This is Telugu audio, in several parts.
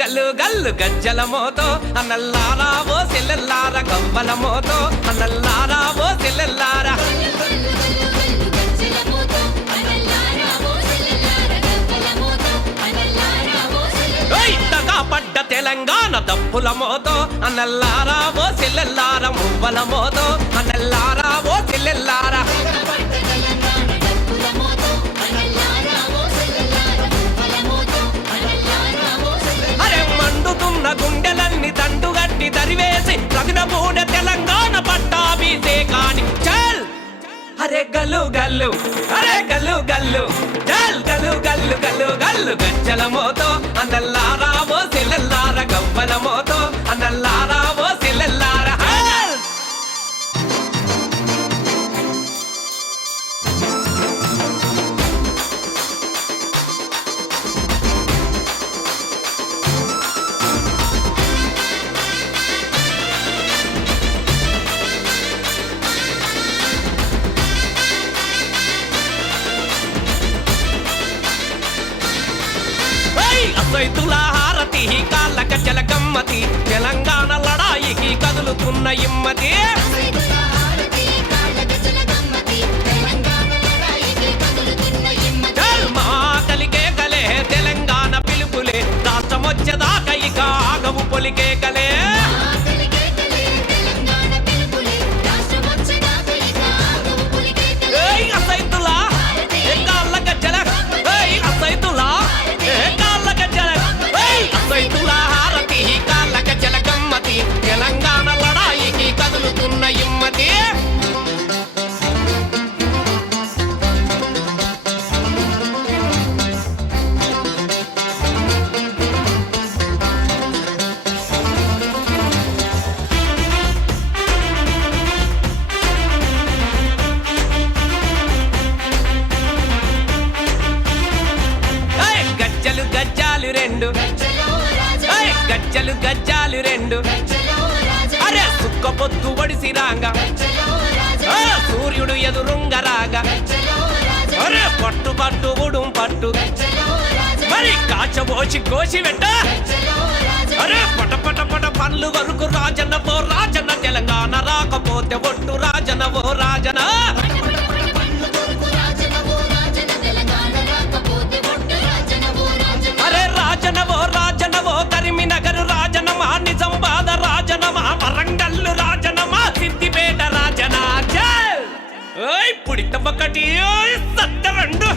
గల్లు గల్లు గజ్జల మోతో అన్నల్లారా ఓ సెల్లెల్లార గవ్వల మోతో అన్నల్లారా ఓ సెల్లెల్లార ఇంతగా పడ్డ తెలంగాణ దప్పుల మోతో అన్నల్లారా ఓ సెల్లెల్లార మువ్వల మోతో అన్నల్లారా ఓ సెల్లెల్లార మండుతున్న గుండెలన్నీ దండుగట్టి దరివేసి ప్రతినపూడ తెలంగాణ పట్టాభిషే కాని చల్ అరే గల్లు గల్లు అరే గల్లు గల్లు చల్ గల్లు గల్లు గల్లు గల్లు గజ్జల మోతో అన్నల్లారా ఓ సెల్లెల్లార గవ్వల మోతో అన్నల్లారా ఓ సెల్లెల్లార సైతుల హారతి కాళ్ళ గజ్జల గమ్మతి తెలంగాణ లడాయికి కదులుతున్న ఇమ్మతి మా కలిగే కలే తెలంగాణ పిలుపులే రాష్ట్రమొచ్చేదాకా ఇక ఆగవు పొలికే కలే సైతుల కాళ్ళ గజ్జల సైతుల సైతుల హారతి కాళ్ళ గజ్జల గమ్మతి తెలంగాణ లడాయికి కదులుతున్న ఇమ్మతి గజ్జలు గజ్జాలు రెండు గజ్జలు గజ్జాలు రెండు అరే సుక్క పొత్తు ఒడిసి రాగా సూర్యుడు ఎదురుంగరాగా అరే పట్టు పట్టు ఉడుం పట్టు మరి కాచబోసి కోసి వెంట అరే పట పట పట పనులు వరకు రాజన్న ఓ రాజన్న తెలంగాణ రాకపోతే ఒట్టు రాజన ఓ రాజన అరే రాజనవో రాజనవో కరీంనగర్ రాజనమా నిజామాబాద్ రాజనమా వరంగల్లు రాజనమా సిద్దిపేట రాజనా పుడితొక్కటి సత్తెరెండు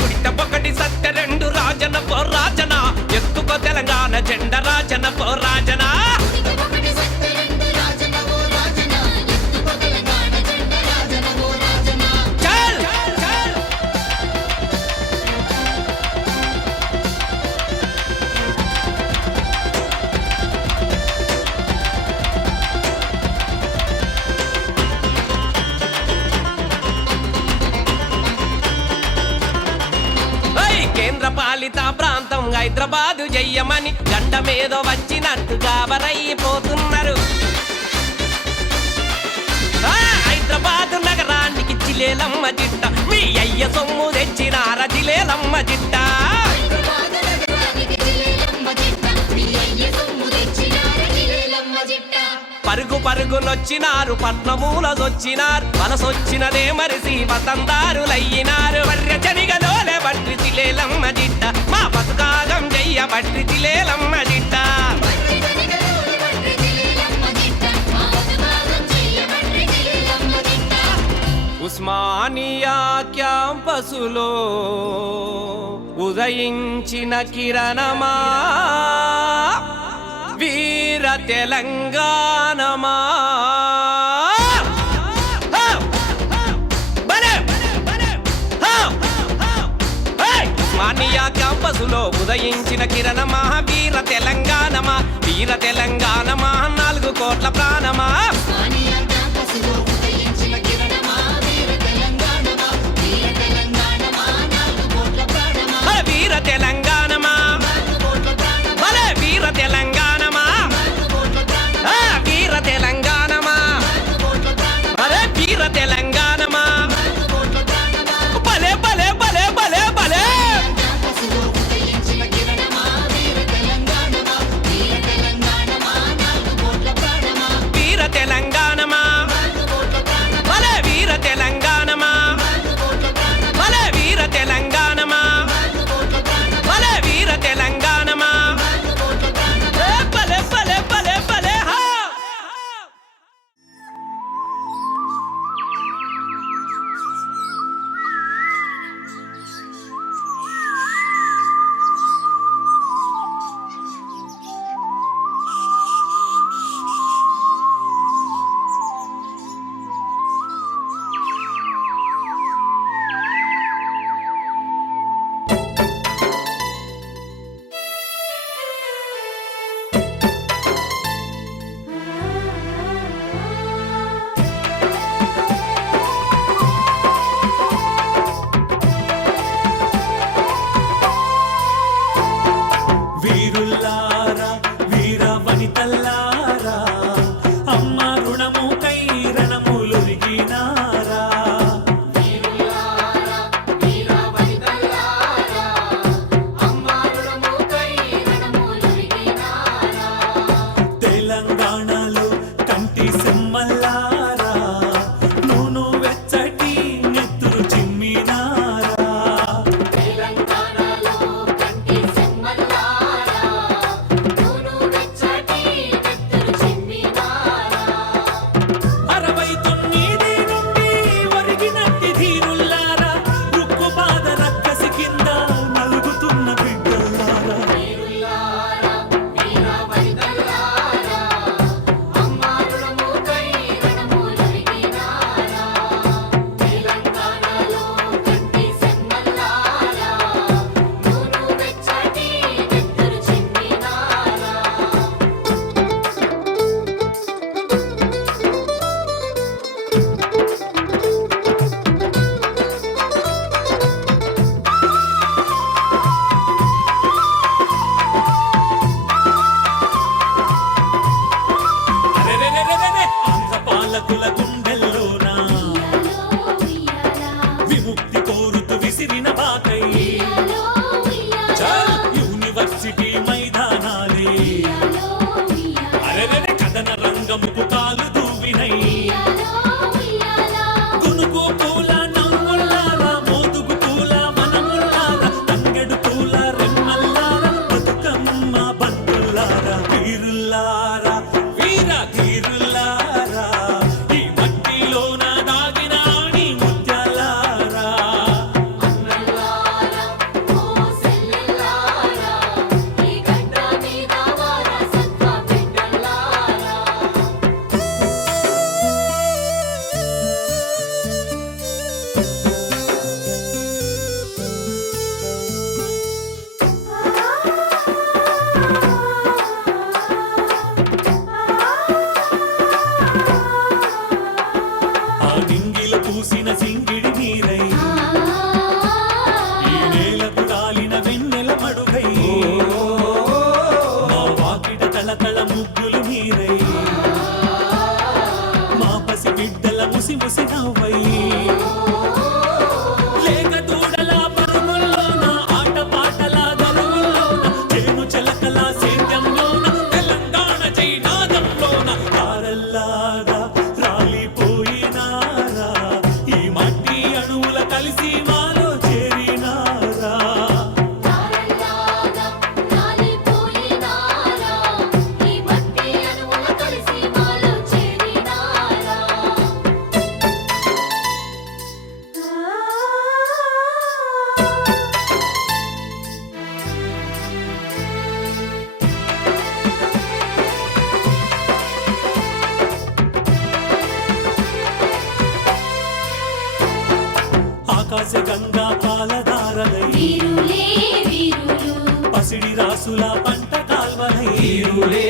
పుడితొక్కటి సత్తెరెండు రాజనవో రాజన ఎత్తుకో తెలంగాణ జెండ రాజనవో రాజనా కేంద్ర పాలిత ప్రాంతం హైదరాబాదు జయ్యమని గంట మీద వచ్చినట్టుగా బరైపోతున్నారు హైదరాబాదు నగరానికి జిలేలమ్మ జిట్ట మీ అయ్య సొమ్ము తెచ్చినార జిలేలమ్మ జిట్ట పరుగు పరుగునొచ్చినారు పట్నమూలొచ్చినారు మనసొచ్చినదే మరిసి వతందారులయ్యినారు వర్యచనిగలోలే బట్టి జిలేలమ్మ జిట్ట మా బతుకాగం జయ్య బట్టి జిలేలమ్మ జిట్ట ఉస్మానియా క్యాంపసులో ఉదయించిన కిరణమా వీర తెలంగాణమా ఉస్మానియా క్యాంపసులో ఉదయించిన కిరణమా వీర తెలంగాణమా వీర తెలంగాణమా 4 కోట్ల ప్రాణమా వీర తెలంగాణమా భలే వీర తెలంగాణమా వీర తెలంగాణమా భలే వీర తెలంగాణమా భలే భలే భలే భలే భలే పూసిన సింగిడి నీరై ఈ నేలకు రాలిన వెన్నెల మడుగై మా వాకిట తళతళ ముగ్గులు నీరై మా పసి బిడ్డల ముసి ముసి నవ్వై లేక దూడల పరుగుల్లోన ఆట పాటల దరువుల్లోన చేను చెలకల సేద్యంలోన తెలంగాణ జైనాదంలోన తారల్లాగా రాలిపోయినారా ఈ మట్టి అణువుల కలిసి మాలో చేరినారా తారల్లాగా రాలిపోయినారా ఈ మట్టి అణువుల కలిసి మాలో చేరినారా ఆకాశ గంగా పాలధారలై వీరులే వీరులు పసిడి రాసుల పంట కాల్వలై ధీరులే